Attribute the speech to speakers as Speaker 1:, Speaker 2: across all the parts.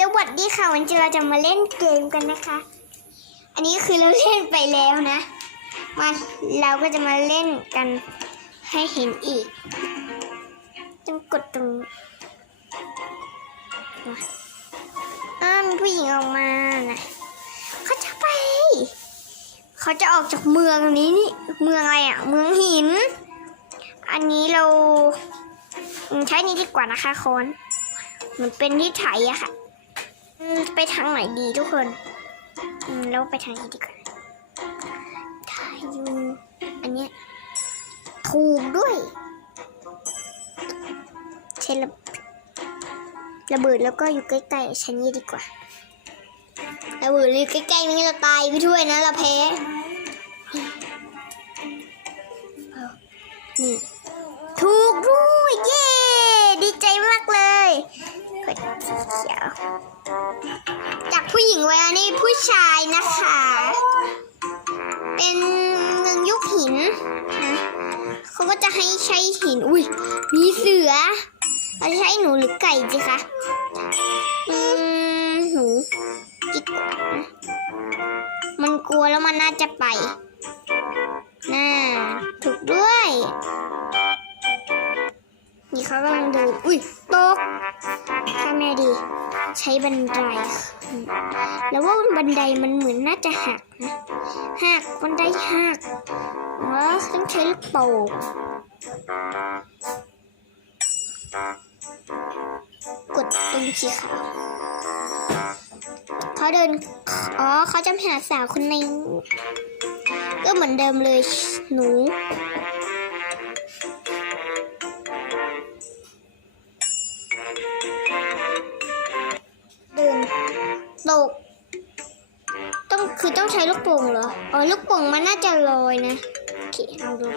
Speaker 1: สวัสดีค่ะวันนี้เราจะมาเล่นเกมกันนะคะ อันนี้คือเราเล่นไปแล้วนะมาเราก็จะมาเล่นกันให้เห็นอีกต้องกดตรงมาอ้ามีผู้หญิงออกมานะเขาจะไป เขาจะออกจากเมืองนี้นี่เมืองอะไรอะ่ะเมืองหิน อันนี้เราใช้นี้ดีกว่านะคะคอนมันเป็นที่ไถอะค่ะ ไปทางไหนดีทุกคนอืมเราไปทางนี้ดีกว่าทายูอันเนี้ยถูกด้วยใช้ระระเบิดแล้วก็อยู่ใกล้ๆชั้นนี้ดีกว่าระเบิดอยู่ใกล้ๆนี้เราตายไปด้วยนะเราแพ้นี่ถูกด้วยเย้ดีใจมากเลยกดเขียว ผู้หญิงไว้อันนี้ผู้ชายนะคะ เป็นเมืองยุคหินนะเขาก็จะให้ใช้หิน อุ้ยมีเสือเราจะใช้หนูหรือไก่ดีคะอืมหนูดีกมันกลัวแล้วมันน่าจะไป น่า ถูกด้วย นี่เขากำลังดูอุ้ยตกทำไงดี ใช้บันไดอืม แล้วว่าบันไดมันเหมือนน่าจะหักนะหักบันไดหักอ๋อต้องใช้ลูกโป่งกดตรงสีขาวเขาเดิน อ๋อเขาจะหาสาวคนในก็เหมือนเดิมเลยหนู ตก ต้องคือต้องใช้ลูกโป่งเหรอ อ๋อ ลูกโป่งมันน่าจะลอยนะ โอเคลองดู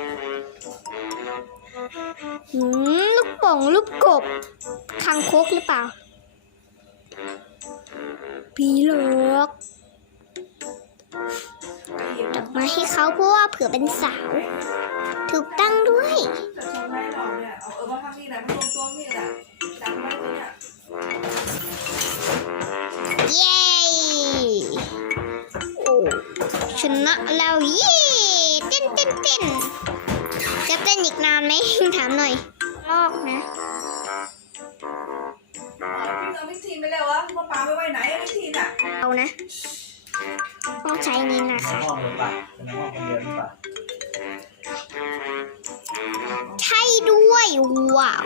Speaker 1: หืมลูกโป่งลูกกบคางคกหรือเปล่าผีหลอกดอกไม้ให้เขาเพราะว่าเผื่อเป็นสาว ถูกตั้งด้วย
Speaker 2: จะชมให้เราเนี่ย
Speaker 1: ชนะแล้วเย้เต้นเต้นเต้นจะเต้นอีกนานไหมถามหน่อยลอกนะ
Speaker 2: พี่เอาวิธีไปแล้ววะว่าปลาไปไว้ไหนวิธีน่ะ
Speaker 1: เอานะต้องใช้นี้นะคะ
Speaker 3: ห้องหรือเปล่าเป็นห้องคนเดียวหรือเปล่า
Speaker 1: ใช่ด้วยว้าว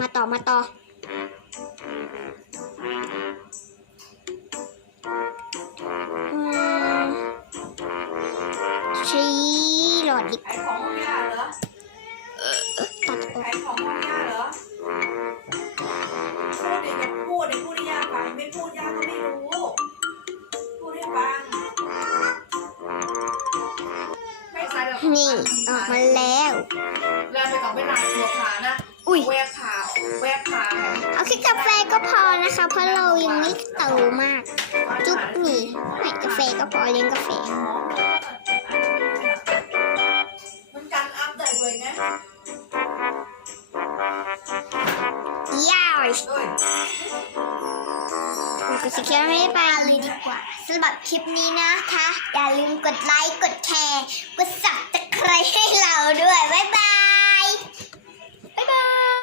Speaker 1: มาต่อมาต่ออื
Speaker 2: ขายของของย่าเหรอขายของของย่าเหรอพูดเด็กจะพูดเด็กพูดให้ย่าฟังไม่พูดย่าก็ไม่รู้พูดให้ฟังไม่ใช่หรอก
Speaker 1: นี่ออกมาแล้ว
Speaker 2: แล้วไปต่อไม่นานหัวขานะ
Speaker 1: อุ้ย
Speaker 2: แวกขาแวกขา
Speaker 1: เอาแค่กาแฟก็พอนะคะ เพราะเรายังไม่โตมาก จุ๊บนี่ให้กาแฟก็พอเลี้ยงกาแฟ
Speaker 2: อัพได้ด้วยไง
Speaker 1: ยาว
Speaker 2: ด้วย
Speaker 1: กดสีเขียวไม่ได้ไปเลยดีกว่าสำหรับคลิปนี้นะคะ อย่าลืมกดไลค์ กดแชร์ กดสับตะไคร้ให้เราด้วย บ๊ายบาย